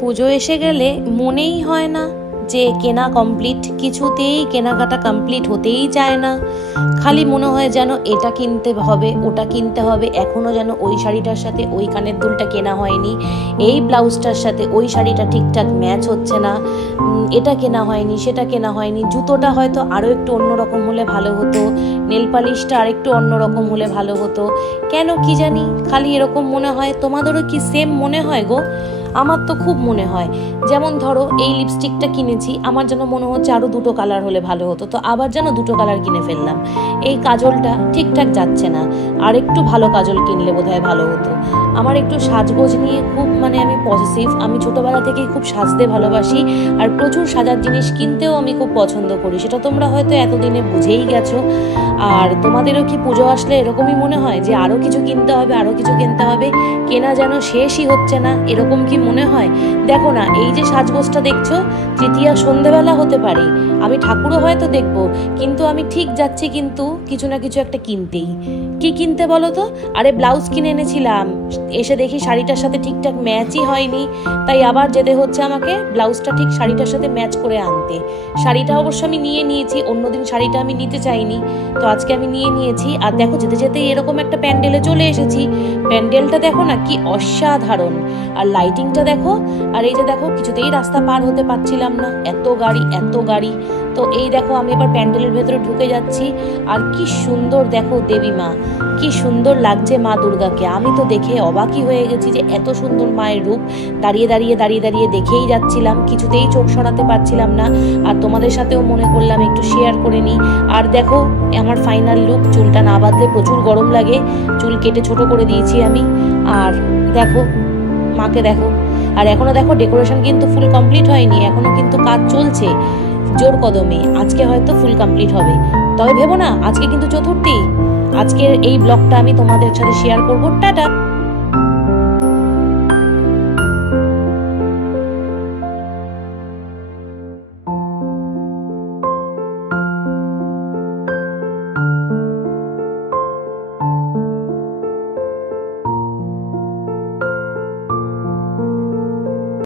পুজো এসে গেলে মনেই হয় না যে কেনা কমপ্লিট, কিছুতেই কেনাকাটা কমপ্লিট হতেই চায় না। খালি মনে হয় যেন এটা কিনতে হবে, ওটা কিনতে হবে, এখনও যেন ওই শাড়িটার সাথে ওই কানের দুলটা কেনা হয়নি, এই ব্লাউজটার সাথে ওই শাড়িটা ঠিকঠাক ম্যাচ হচ্ছে না, এটা কেনা হয়নি, সেটা কেনা হয়নি, জুতোটা হয়তো আরও একটু অন্যরকম হলে ভালো হতো, নেল পালিশটা আরেকটু অন্যরকম হলে ভালো হতো। কেন কি জানি খালি এরকম মনে হয়। তোমাদেরও কি সেম মনে হয় গো? আমার তো খুব মনে হয়। যেমন ধরো এই লিপস্টিকটা কিনেছি, আমার যেন মনে হচ্ছে আরও দুটো কালার হলে ভালো হতো, তো আবার যেন দুটো কালার কিনে ফেললাম। এই কাজলটা ঠিকঠাক যাচ্ছে না, আর একটু ভালো কাজল কিনলে বোধহয় ভালো হতো। আমার একটু সাজগোজ নিয়ে খুব আমি পজিটিভ। আমি ছোটোবেলা থেকেই খুব সাজতে ভালোবাসি, আর প্রচুর সাজার জিনিস কিনতেও আমি খুব পছন্দ করি। সেটা তোমরা হয়তো এতদিনে বুঝেই গেছো। আর তোমাদেরও কি পুজো আসলে এরকমই মনে হয় যে আরও কিছু কিনতে হবে, আরও কিছু কিনতে হবে, কেনা যেন শেষই হচ্ছে না, এরকম কি মনে হয়? দেখো না, এই যে সাজগোজটা দেখছো, তৃতীয়া সন্ধেবেলা হতে পারে, আমি ঠাকুরও হয়তো দেখবো, কিন্তু আমি ঠিক যাচ্ছি কিন্তু কিছু না কিছু একটা কিনতেই। কি কিনতে বলো তো? আরে ব্লাউজ কিনে এনেছিলাম, এসে দেখি শাড়িটার সাথে ঠিকঠাক ম্যাচই হয়নি, তাই আবার যেতে হচ্ছে আমাকে ব্লাউজটা ঠিক শাড়িটার সাথে ম্যাচ করে আনতে। শাড়িটা অবশ্য আমি নিয়ে নিয়েছি, অন্যদিন শাড়িটা আমি নিতে চাইনি, তো আজকে আমি নিয়ে নিয়েছি। আর দেখো যেতে যেতে এরকম একটা প্যান্ডেলে চলে এসেছি। প্যান্ডেলটা দেখো না কি অসাধারণ, আর লাইটিংটা দেখো। আর এই যে দেখো, কিছুতেই রাস্তা পার হতে পারছিলাম না, এত গাড়ি এত গাড়ি। তো এই দেখো আমি এবার প্যান্ডেলের ভেতরে ঢুকে যাচ্ছি। আর কি সুন্দর দেখো দেবী মা, কি সুন্দর লাগছে মা দুর্গাকে। আমি তো দেখে অবাকই হয়ে গেছি যে এত সুন্দর মায়ের রূপ। দাঁড়িয়ে দাঁড়িয়ে দাঁড়িয়ে দাঁড়িয়ে দেখেই যাচ্ছিলাম, কিছুতেই চোখ সরাতে পারছিলাম না। আর তোমাদের সাথেও মনে করলাম একটু শেয়ার করে নিই। আর দেখো আমার ফাইনাল লুক, চুলটা না বাঁধলে প্রচুর গরম লাগে, চুল কেটে ছোট করে দিয়েছি আমি। আর দেখো মাকে দেখো। আর এখনো দেখো ডেকোরেশন কিন্তু ফুল কমপ্লিট হয়নি, এখনো কিন্তু কাজ চলছে জোর কদমে। আজকে হয়তো ফুল কমপ্লিট হবে, তবে ভেবো না আজকে কিন্তু চতুর্থী। আজকের এই ব্লগটা আমি তোমাদের সাথে শেয়ার করবো। টাটা।